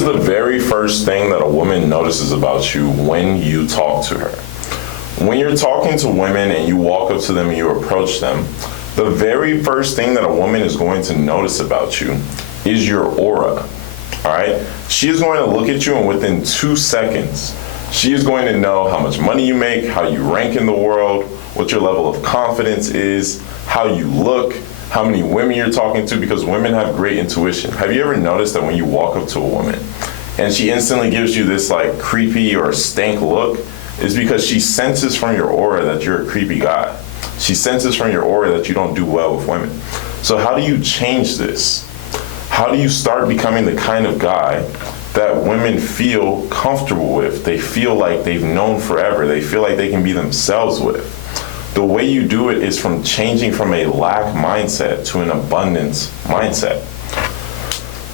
is the very first thing that a woman notices about you when you talk to her. When you're talking to women and you walk up to them and you approach them, the very first thing that a woman is going to notice about you is your aura, all right? She is going to look at you and within 2 seconds, she is going to know how much money you make, how you rank in the world, what your level of confidence is, how you look, how many women you're talking to, because women have great intuition. Have you ever noticed that when you walk up to a woman and she instantly gives you this like creepy or stank look, it's because she senses from your aura that you're a creepy guy. She senses from your aura that you don't do well with women. So how do you change this? How do you start becoming the kind of guy that women feel comfortable with? They feel like they've known forever. They feel like they can be themselves with. The way you do it is from changing from a lack mindset to an abundance mindset.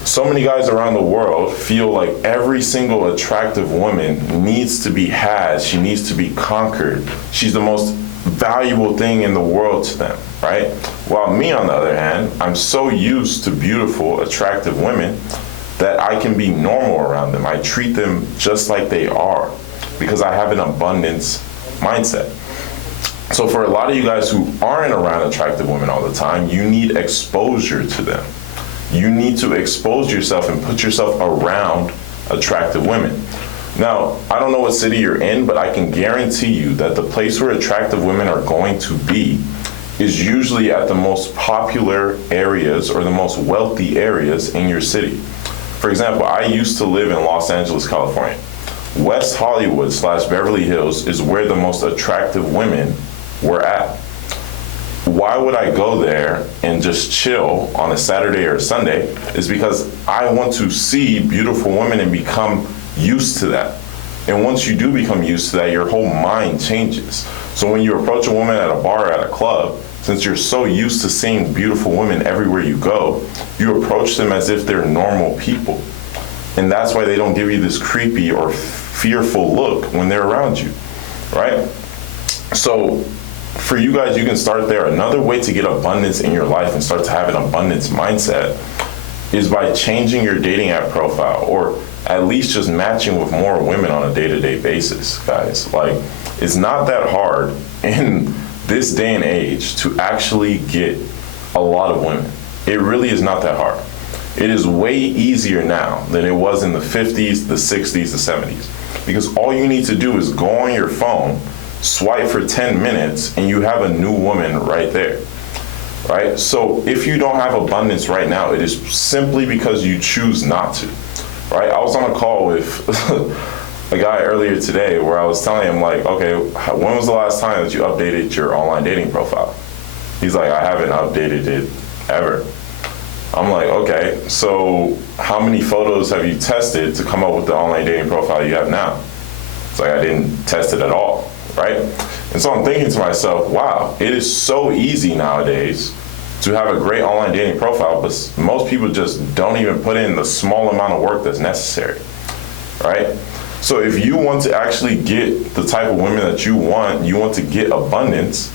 So many guys around the world feel like every single attractive woman needs to be had. She needs to be conquered. She's the most valuable thing in the world to them, right? While me, on the other hand, I'm so used to beautiful, attractive women that I can be normal around them. I treat them just like they are because I have an abundance mindset. So for a lot of you guys who aren't around attractive women all the time, you need exposure to them. You need to expose yourself and put yourself around attractive women. Now, I don't know what city you're in, but I can guarantee you that the place where attractive women are going to be is usually at the most popular areas or the most wealthy areas in your city. For example, I used to live in Los Angeles, California. West Hollywood / Beverly Hills is where the most attractive women were at. Why would I go there and just chill on a Saturday or a Sunday? Is because I want to see beautiful women and become used to that. And once you do become used to that, your whole mind changes. So when you approach a woman at a bar or at a club, since you're so used to seeing beautiful women everywhere you go, you approach them as if they're normal people. And that's why they don't give you this creepy or fearful look when they're around you, right? So for you guys, you can start there. Another way to get abundance in your life and start to have an abundance mindset is by changing your dating app profile, or at least just matching with more women on a day-to-day basis, guys. Like, it's not that hard in this day and age to actually get a lot of women. It really is not that hard. It is way easier now than it was in the 50s, the 60s, the 70s. Because all you need to do is go on your phone, swipe for 10 minutes, and you have a new woman right there, right? So if you don't have abundance right now, it is simply because you choose not to, right? I was on a call with a guy earlier today where I was telling him, like, okay, when was the last time that you updated your online dating profile? He's like, I haven't updated it ever. I'm like, okay, so how many photos have you tested to come up with the online dating profile you have now? It's like, I didn't test it at all, right? And so I'm thinking to myself, wow, it is so easy nowadays to have a great online dating profile, but most people just don't even put in the small amount of work that's necessary, right? So if you want to actually get the type of women that you want to get abundance,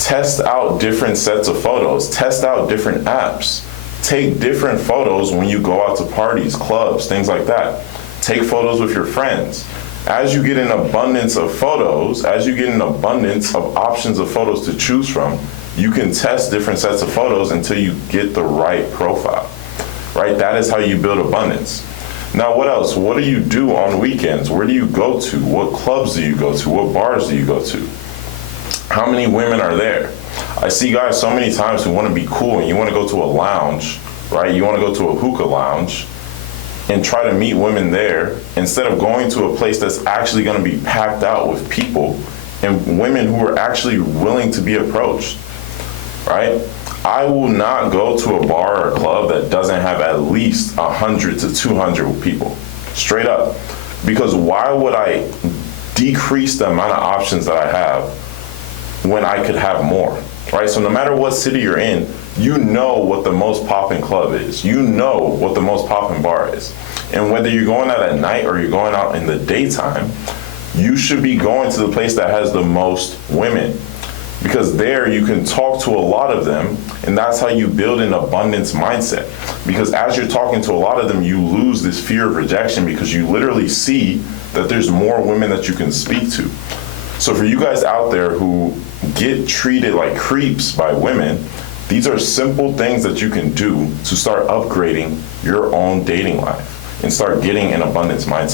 test out different sets of photos, test out different apps, take different photos when you go out to parties, clubs, things like that. Take photos with your friends. As you get an abundance of photos, as you get an abundance of options of photos to choose from, you can test different sets of photos until you get the right profile, right? That is how you build abundance. Now, what else? What do you do on weekends? Where do you go to? What clubs do you go to? What bars do you go to? How many women are there? I see guys so many times who want to be cool and you want to go to a lounge, right? You want to go to a hookah lounge and try to meet women there instead of going to a place that's actually going to be packed out with people and women who are actually willing to be approached, right? I will not go to a bar or a club that doesn't have at least 100 to 200 people, straight up. Because why would I decrease the amount of options that I have when I could have more, right? So no matter what city you're in, you know what the most poppin' club is. You know what the most poppin' bar is. And whether you're going out at night or you're going out in the daytime, you should be going to the place that has the most women. because there you can talk to a lot of them, and that's how you build an abundance mindset. Because as you're talking to a lot of them, you lose this fear of rejection because you literally see that there's more women that you can speak to. So for you guys out there who get treated like creeps by women, these are simple things that you can do to start upgrading your own dating life and start getting an abundance mindset.